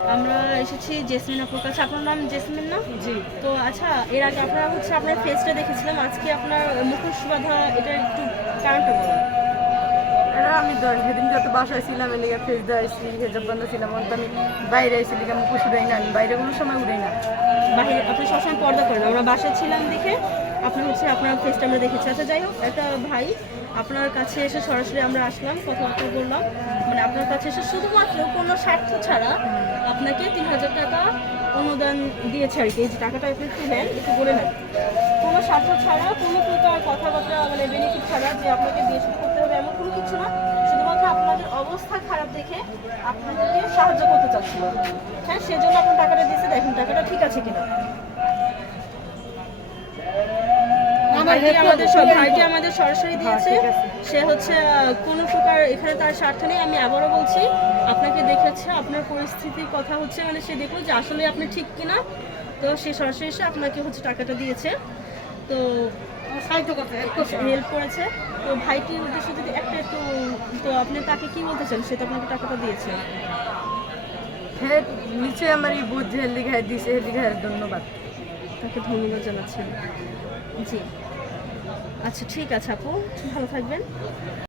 আমরা এসেছি জেসমিন আপুর কাছে। আপনার নাম জেসমিন না? জি। তো আচ্ছা, এর আগে আপনারা আপনার ফেসটা দেখেছিলাম, আজকে আপনার মুখোশ বাঁধা, এটা একটু কারণটা বলুন। এটা আমি সেদিন যত বাসায় ছিলাম এলিগা ফেস দেওয়াইছি, হেজাব বান্ধা ছিলাম, অন্ত আমি বাইরে আইসি লিগা মুখোশ উড়াই না, আমি বাইরে কোনো সময় উড়াই না। বাহিরে আপনি সবসময় পর্দা করেন, আমরা বাসায় ছিলাম দেখে আপনার আপনার ফেসটা আমরা দেখেছি। আচ্ছা যাই হোক, একটা ভাই আপনার কাছে এসে সরাসরি আমরা আসলাম, কথাবার্তা বললাম, মানে আপনার কাছে এসে শুধুমাত্র কোনো স্বার্থ ছাড়া আপনাকে 3,000 টাকা অনুদান দিয়েছে আর কি। এই যে টাকাটা আপনি একটু নেন, একটু বলে নেন। কোনো স্বার্থ ছাড়া, কোনো প্রকার কথাবার্তা মানে বেনিফিট ছাড়া যে আপনাকে দিয়ে শুরু করতে হবে এমন কোনো কিছু না, শুধুমাত্র আপনাদের অবস্থা খারাপ দেখে আপনাদেরকে সাহায্য করতে চাচ্ছিল। হ্যাঁ, সেজন্য আপনার টাকাটা দিয়েছে, দেখুন টাকাটা ঠিক আছে কিনা। ভাইটি আমাদের সরাসরি দিয়েছে। সে কোনো প্রকার এখানে তার স্বার্থ নেই। আমি আবারও বলছি, আপনাকে দেখেছে, আপনার পরিস্থিতির কথা মানে সে দেখুন যে আসলে আপনি ঠিক কিনা। তো সে সরাসরি এসে আপনাকে টাকাটা দিয়েছে, তো হেল্প করেছে। তো ভাইটির উদ্দেশ্যে যদি একটু, তো আপনি তাকে কি বলতে চান? সে তো আপনাকে টাকাটা দিয়েছে। হ্যাঁ, নিশ্চয়ই আমার এই বুঝ যে লিখায় দিছে, লিখায় ধন্যবাদ। তাকে ধন্যবাদ জানাচ্ছেন। জি, আচ্ছা ঠিক আছে আপু, ভালো থাকবেন।